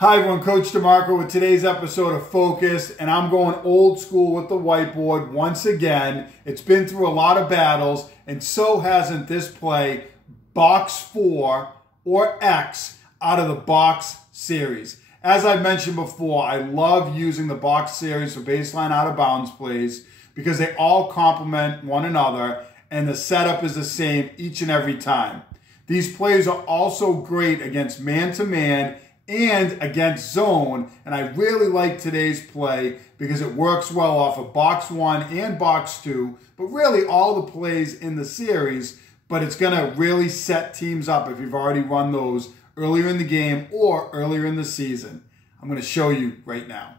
Hi everyone, Coach DeMarco with today's episode of Focused, and I'm going old school with the whiteboard once again. It's been through a lot of battles, and so hasn't this play, Box 4 or X out of the Box series. As I mentioned before, I love using the Box series for baseline out of bounds plays because they all complement one another and the setup is the same each and every time. These plays are also great against man-to-man and against zone, and I really like today's play because it works well off of Box 1 and Box 2, but really all the plays in the series, but it's going to really set teams up if you've already run those earlier in the game or earlier in the season. I'm going to show you right now.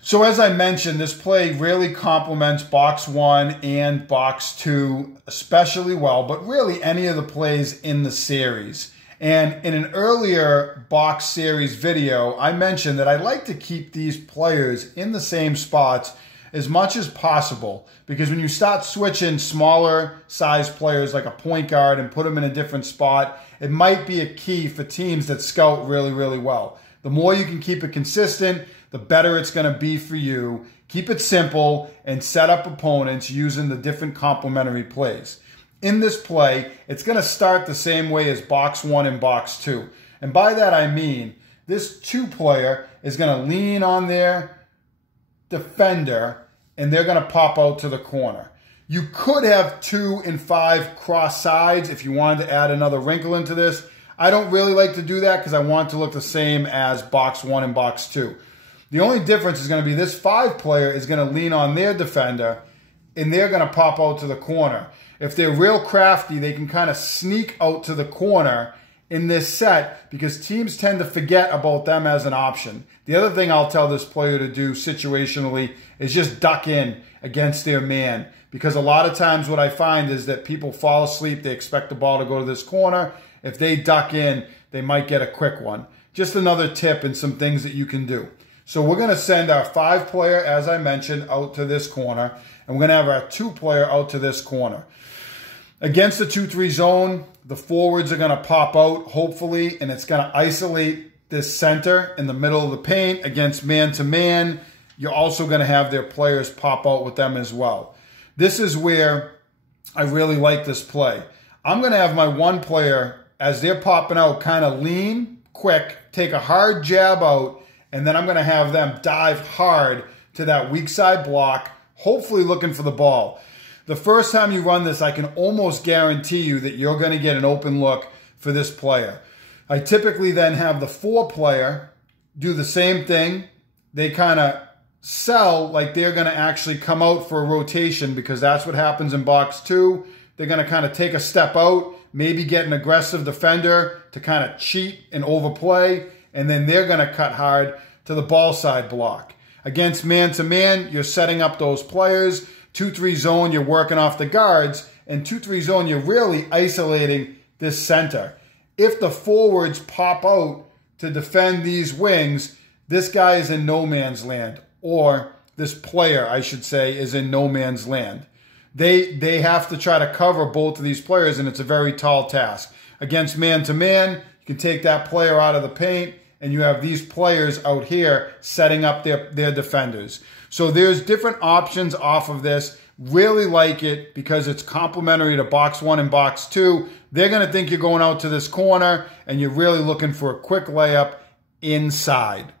So as I mentioned, this play really complements Box 1 and Box 2 especially well, but really any of the plays in the series. And in an earlier Box series video, I mentioned that I like to keep these players in the same spots as much as possible, because when you start switching smaller size players like a point guard and put them in a different spot, it might be a key for teams that scout really, really well. The more you can keep it consistent, the better it's going to be for you. Keep it simple and set up opponents using the different complementary plays. In this play, it's going to start the same way as Box 1 and Box 2. And by that I mean, this 2 player is going to lean on their defender and they're going to pop out to the corner. You could have 2 and 5 cross sides if you wanted to add another wrinkle into this. I don't really like to do that because I want it to look the same as Box 1 and Box 2. The only difference is going to be this 5 player is going to lean on their defender and they're going to pop out to the corner. If they're real crafty, they can kind of sneak out to the corner in this set because teams tend to forget about them as an option. The other thing I'll tell this player to do situationally is just duck in against their man, because a lot of times what I find is that people fall asleep, they expect the ball to go to this corner. If they duck in, they might get a quick one. Just another tip and some things that you can do. So we're going to send our 5 player, as I mentioned, out to this corner, and we're going to have our 2 player out to this corner. Against the 2-3 zone, the forwards are going to pop out, hopefully, and it's going to isolate this center in the middle of the paint. Against man-to-man, you're also going to have their players pop out with them as well. This is where I really like this play. I'm going to have my 1 player, as they're popping out, kind of lean, quick, take a hard jab out, and then I'm going to have them dive hard to that weak side block, hopefully looking for the ball. The first time you run this, I can almost guarantee you that you're going to get an open look for this player. I typically then have the 4 player do the same thing. They kind of sell like they're going to actually come out for a rotation, because that's what happens in Box 2. They're going to kind of take a step out, maybe get an aggressive defender to kind of cheat and overplay, and then they're going to cut hard to the ball side block. Against man-to-man, you're setting up those players. 2-3 zone, you're working off the guards, and 2-3 zone, you're really isolating this center. If the forwards pop out to defend these wings, this guy is in no man's land, or this player, I should say, is in no man's land. They have to try to cover both of these players, and it's a very tall task. Against man-to-man, you can take that player out of the paint, and you have these players out here setting up their defenders. So there's different options off of this. Really like it because it's complementary to Box 1 and Box 2. They're going to think you're going out to this corner, and you're really looking for a quick layup inside.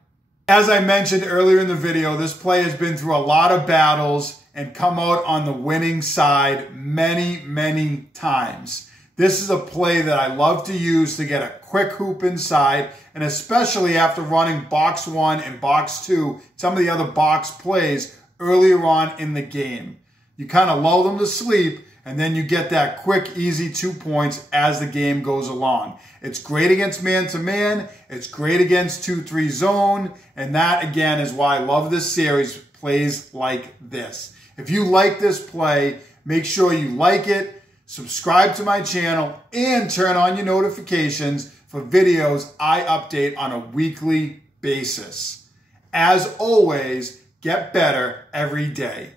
As I mentioned earlier in the video, this play has been through a lot of battles and come out on the winning side many, many times. This is a play that I love to use to get a quick hoop inside, and especially after running Box 1 and Box 2, some of the other box plays earlier on in the game. You kind of lull them to sleep, and then you get that quick, easy 2 points as the game goes along. It's great against man-to-man. It's great against 2-3 zone, and that, again, is why I love this series, plays like this. If you like this play, make sure you like it, subscribe to my channel, and turn on your notifications for videos I update on a weekly basis. As always, get better every day.